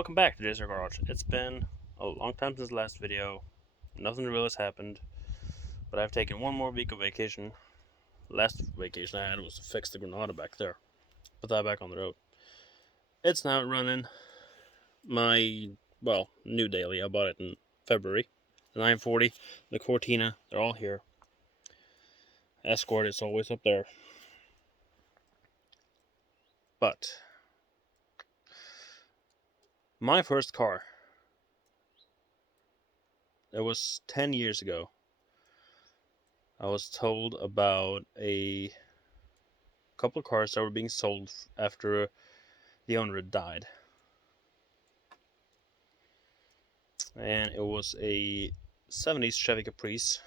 welcome back to Desert Garage. It's been a long time since the last video. Nothing real has happened, but I've taken one more week of vacation. Last vacation I had was to fix the Granada back there. Put that back on the road. It's now running. My, new daily. I bought it in February. The 940, the Cortina, they're all here. Escort is always up there. But my first car, it was 10 years ago. I was told about a couple of cars that were being sold after the owner had died. And it was a 70s Chevy Caprice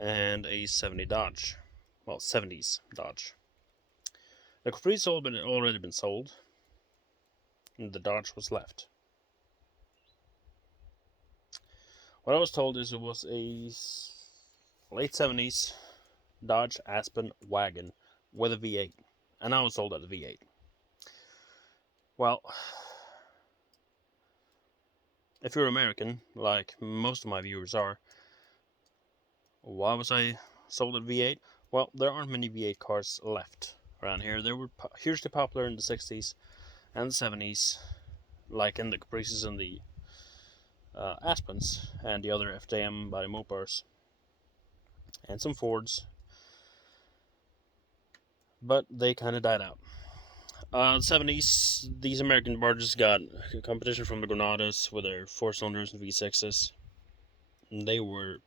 and a 70 Dodge. Well, 70s Dodge. The Caprice had already been sold, and the Dodge was left. What I was told is it was a late 70s Dodge Aspen wagon with a V8, and I was sold at the V8. Well, if you're American, like most of my viewers are, why was I sold at V8? Well, there aren't many V8 cars left around here. They were hugely popular in the 60s and the 70s, like in the Caprices and the Aspens and the other FJM body Mopars, and some Fords, but they kind of died out. The 70s, these American barges got competition from the Granadas with their 4-cylinders and V6s. And they were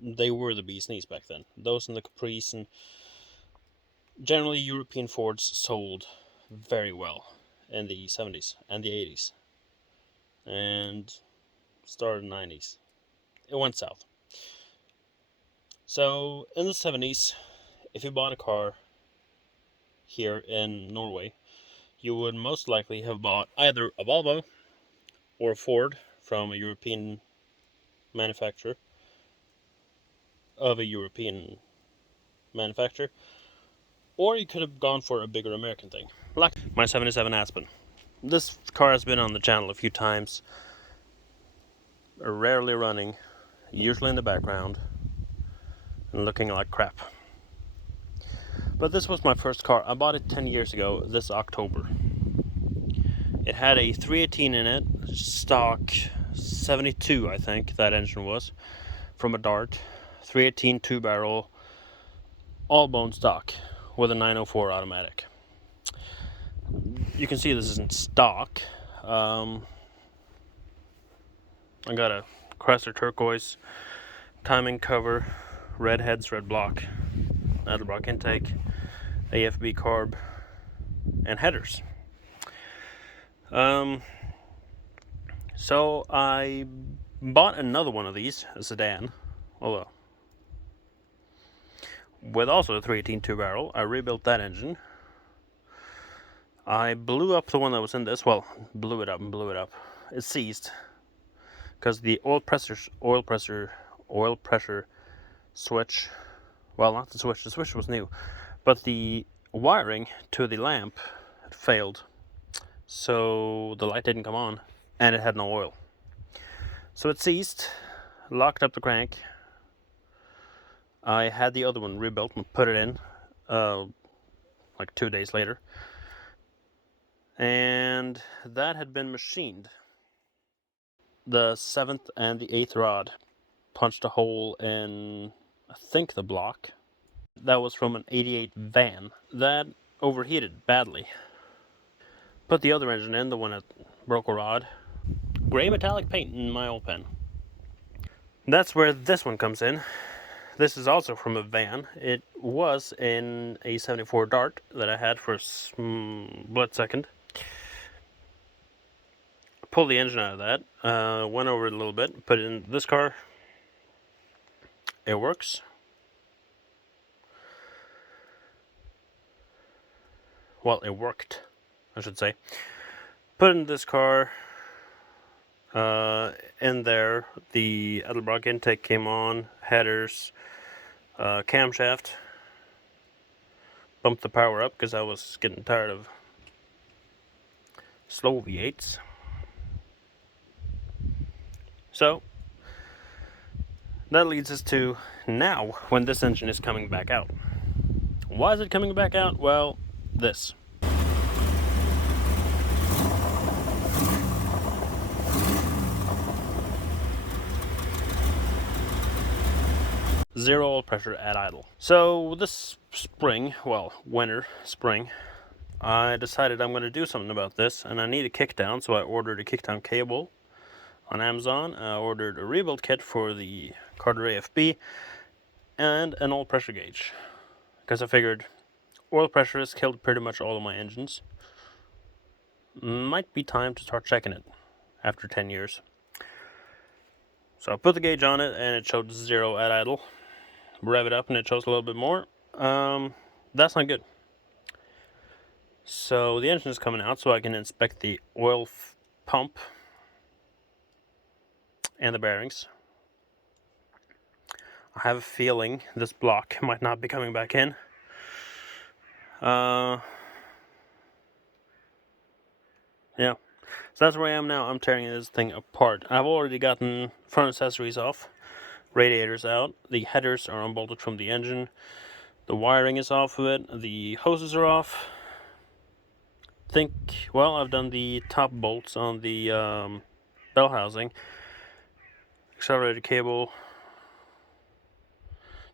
the bee's knees back then. Those in the Caprice and generally European Fords sold very well in the 70s and the 80s. And started in the 90s. It went south. So in the 70s, if you bought a car here in Norway, you would most likely have bought either a Volvo or a Ford from a European manufacturer of a European manufacturer, or you could have gone for a bigger American thing, like my 77 Aspen. This car has been on the channel a few times, rarely running, usually in the background, and looking like crap. But this was my first car. I bought it 10 years ago this October. It had a 318 in it, stock 72 I think that engine was, from a Dart, 318 2-barrel, all bone stock, with a 904 automatic. You can see this isn't stock. I got a Chrysler turquoise timing cover, red heads, red block, Edelbrock intake, AFB carb, and headers. So I bought another one of these, a sedan, with also a 318 2-barrel. I rebuilt that engine. I blew up the one that was in this. Well, blew it up. It seized because the oil pressure switch. Well, not the switch. The switch was new, but the wiring to the lamp had failed, so the light didn't come on, and it had no oil. So it seized, locked up the crank. I had the other one rebuilt and put it in like 2 days later. And that had been machined. The 7th and the 8th rod punched a hole in, I think, the block. That was from an 88 van. That overheated badly. Put the other engine in, the one that broke a rod. Gray metallic paint in my oil pen. That's where this one comes in. This is also from a van. It was in a 74 Dart that I had for a split second. Pulled the engine out of that, went over it a little bit, put it in this car. It works. Well, it worked, I should say. Put it in this car. In there, the Edelbrock intake came on, headers, camshaft. Bumped the power up because I was getting tired of slow V8s. So that leads us to now, when this engine is coming back out. Why is it coming back out? Well, this. Zero oil pressure at idle. So this spring, well, winter, spring, I decided I'm going to do something about this, and I need a kickdown, so I ordered a kickdown cable on Amazon. I ordered a rebuild kit for the Carter AFB and an oil pressure gauge, because I figured oil pressure has killed pretty much all of my engines. Might be time to start checking it after 10 years. So I put the gauge on it and it showed 0 at idle. Rev it up and it shows a little bit more. That's not good. So the engine is coming out so I can inspect the oil pump and the bearings. I have a feeling this block might not be coming back in. Yeah. So that's where I am now. I'm tearing this thing apart. I've already gotten front accessories off, radiators out, the headers are unbolted from the engine, the wiring is off of it, the hoses are off. I've done the top bolts on the bell housing, accelerator cable.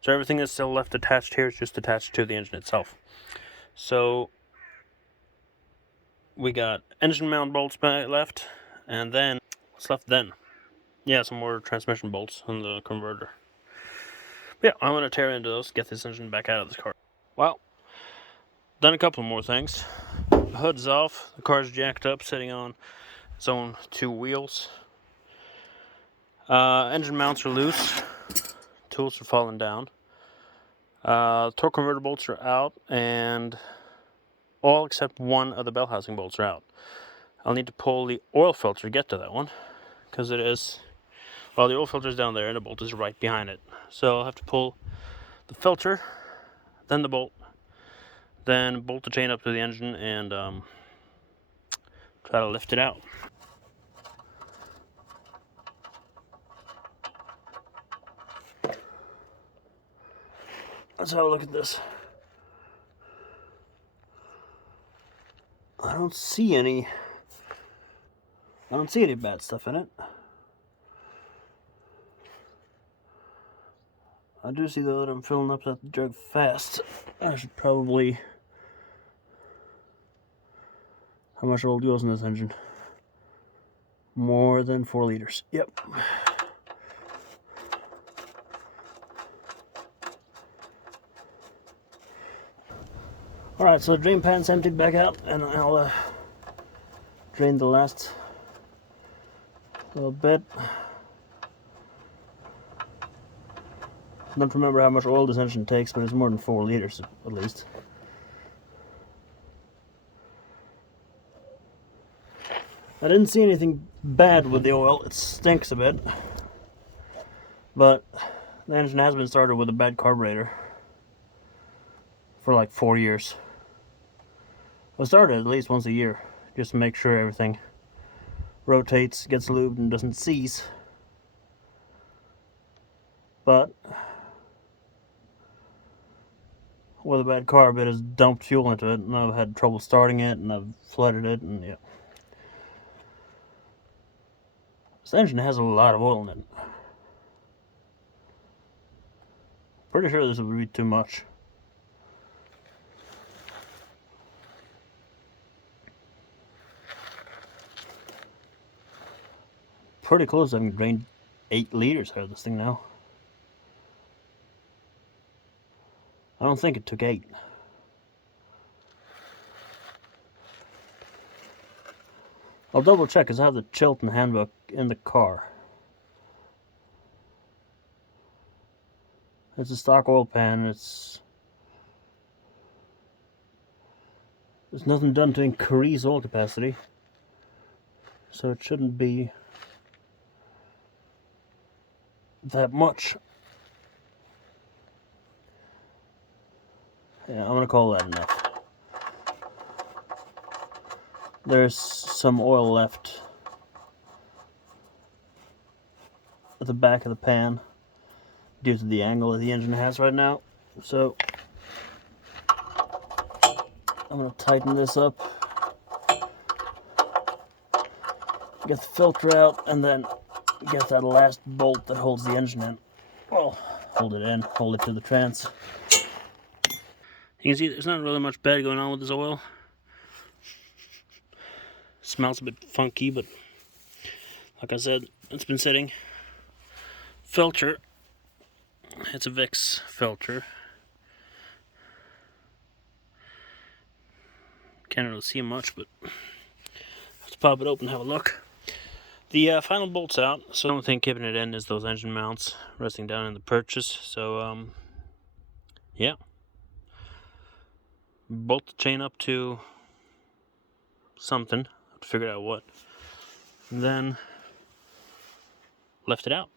So everything that's still left attached here is just attached to the engine itself. So we got engine mount bolts left, and then what's left then? Yeah, some more transmission bolts on the converter. But yeah, I'm gonna tear into those, get this engine back out of this car. Well, done a couple more things. The hood's off, the car's jacked up, sitting on its own 2 wheels. Engine mounts are loose, tools are falling down. Torque converter bolts are out, and all except one of the bell housing bolts are out. I'll need to pull the oil filter to get to that one, because it is, well, the oil filter is down there and the bolt is right behind it. So I'll have to pull the filter, then the bolt, then bolt the chain up to the engine and try to lift it out. Let's have a look at this. I don't see any bad stuff in it. I do see though that I'm filling up that jug fast. I should probably... How much oil goes in this engine? More than 4 liters. Yep. Alright, so the drain pan's emptied back out, and I'll drain the last little bit. I don't remember how much oil this engine takes, but it's more than 4 liters at least. I didn't see anything bad with the oil. It stinks a bit, but the engine has been started with a bad carburetor for like 4 years. I start it at least once a year, just to make sure everything rotates, gets lubed, and doesn't seize. But with a bad carb, it has dumped fuel into it, and I've had trouble starting it, and I've flooded it, and yeah. This engine has a lot of oil in it. Pretty sure this would be too much. Pretty close. I can drain 8 liters out of this thing now. I don't think it took 8. I'll double check because I have the Chilton handbook in the car. It's a stock oil pan. There's nothing done to increase oil capacity, so it shouldn't be that much. Yeah, I'm gonna call that enough. There's some oil left at the back of the pan due to the angle that the engine has right now. So I'm going to tighten this up, get the filter out, and then get that last bolt that holds the engine in. Well, hold it in, hold it to the trans. You can see there's not really much bad going on with this oil. It smells a bit funky, but like I said, it's been sitting. Filter, it's a Vicks filter. Can't really see much, but let's pop it open and have a look. The final bolt's out, so the only thing keeping it in is those engine mounts resting down in the purchase. So, yeah. Bolt the chain up to something, have to figure out what, and then lift it out.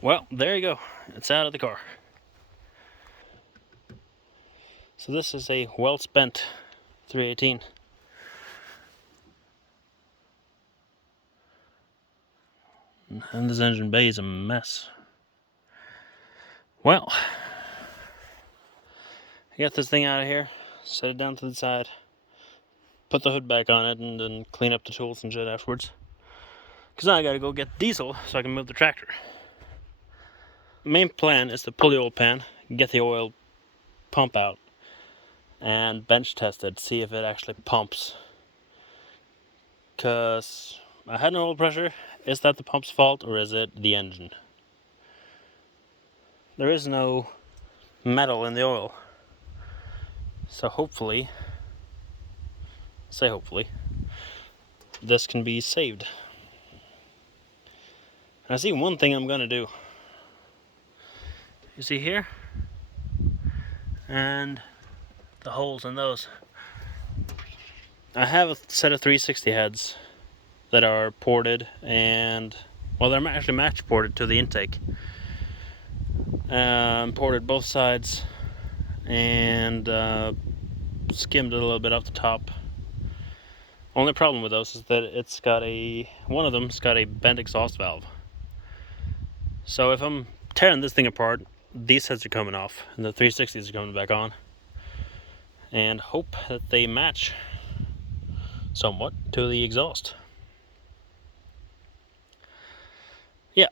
Well, there you go. It's out of the car. So this is a well-spent 318. And this engine bay is a mess. Well, I got this thing out of here, set it down to the side, put the hood back on it, and then clean up the tools and shit afterwards. Because now I gotta go get diesel so I can move the tractor. The main plan is to pull the oil pan, get the oil pump out, and bench test it, see if it actually pumps. Because I had no oil pressure. Is that the pump's fault or is it the engine? There is no metal in the oil. So hopefully, this can be saved. And I see one thing I'm gonna do. You see here? And the holes in those. I have a set of 360 heads that are ported and, well, they're actually match ported to the intake. Ported both sides and skimmed it a little bit off the top. Only problem with those is that it's got one of them's got a bent exhaust valve. So if I'm tearing this thing apart, these heads are coming off and the 360s are coming back on, and hope that they match somewhat to the exhaust. Yeah,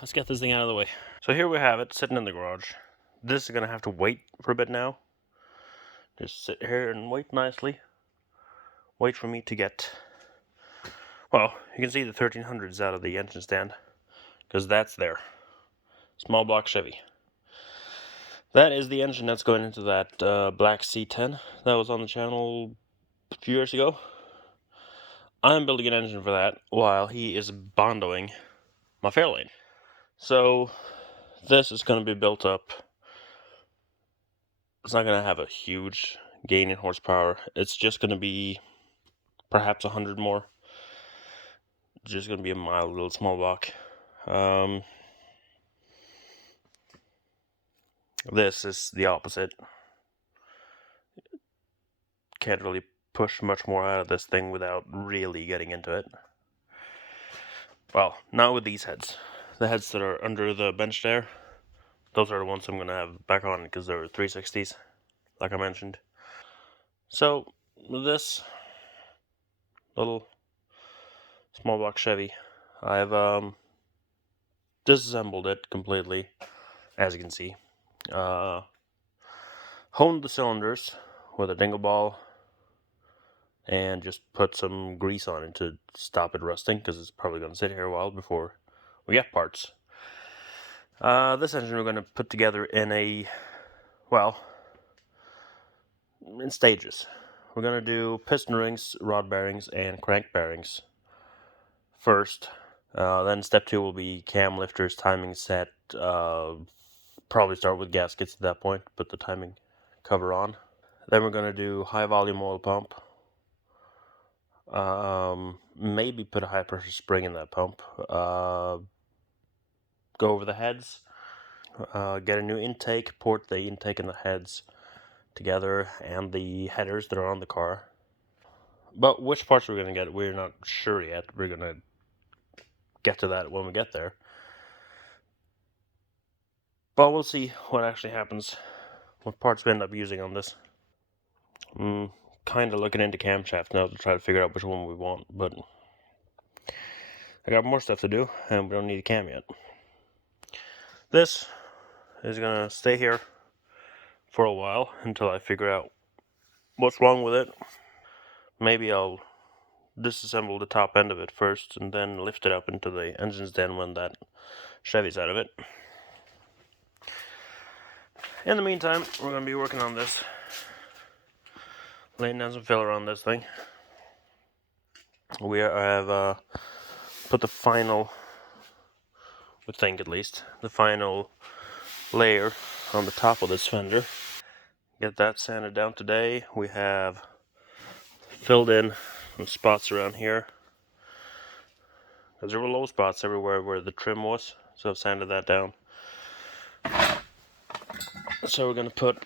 let's get this thing out of the way. So here we have it sitting in the garage. This is gonna have to wait for a bit now. Just sit here and wait nicely. Wait for me to get, well, you can see the 1300s out of the engine stand, because that's there. Small block Chevy. That is the engine that's going into that black C10 that was on the channel a few years ago. I'm building an engine for that while he is bondoing my Fairlane. So this is going to be built up. It's not going to have a huge gain in horsepower. It's just going to be perhaps 100 more. It's just going to be a mild little small block. This is the opposite. Can't really push much more out of this thing without really getting into it. Well, not with these heads. The heads that are under the bench there, those are the ones I'm going to have back on because they're 360s, like I mentioned. So, with this little small block Chevy, I've disassembled it completely, as you can see. Honed the cylinders with a dingle ball and just put some grease on it to stop it rusting, because it's probably going to sit here a while before we get parts. This engine we're going to put together in in stages. We're going to do piston rings, rod bearings, and crank bearings first, Then step 2 will be cam lifters, timing set. Probably start with gaskets at that point, put the timing cover on. Then we're going to do high volume oil pump. Maybe put a high pressure spring in that pump. Go over the heads. Get a new intake, port the intake and the heads together and the headers that are on the car. But which parts we're going to get, we're not sure yet. We're going to get to that when we get there. But we'll see what actually happens, what parts we end up using on this. Kind of looking into camshaft now to try to figure out which one we want, but I got more stuff to do, and we don't need a cam yet. This is going to stay here for a while until I figure out what's wrong with it. Maybe I'll disassemble the top end of it first and then lift it up into the engine's den when that Chevy's out of it. In the meantime, we're going to be working on this, laying down some filler on this thing. We have put the final, we think at least, the final layer on the top of this fender. Get that sanded down today. We have filled in some spots around here, because there were low spots everywhere where the trim was, so I've sanded that down. So we're going to put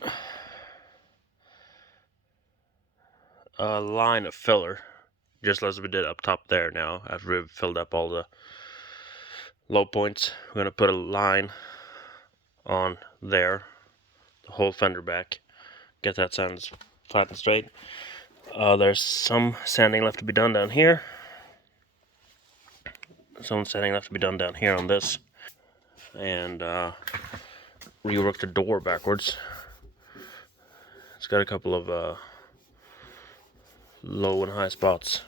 a line of filler, just as we did up top there now, after we've filled up all the low points. We're going to put a line on there, the whole fender back, get that sanded flat and straight. There's some sanding left to be done down here, some sanding left to be done down here on this, and rework the door backwards. It's got a couple of low and high spots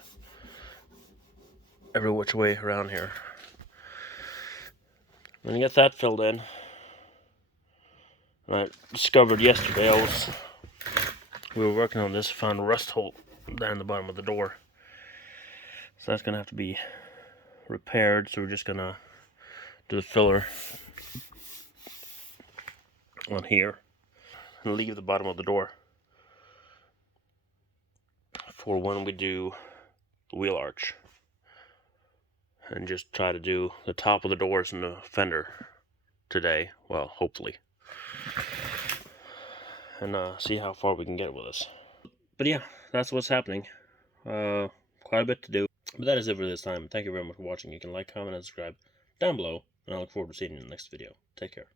every which way around here. When you get that filled in, and I discovered yesterday we were working on this, found a rust hole down in the bottom of the door, so that's gonna have to be repaired. So we're just gonna do the filler on here and leave the bottom of the door for when we do the wheel arch, and just try to do the top of the doors and the fender today, well, hopefully, and see how far we can get with this. But yeah, that's what's happening. Quite a bit to do, but that is it for this time. Thank you very much for watching. You can like, comment, and subscribe down below, and I look forward to seeing you in the next video. Take care.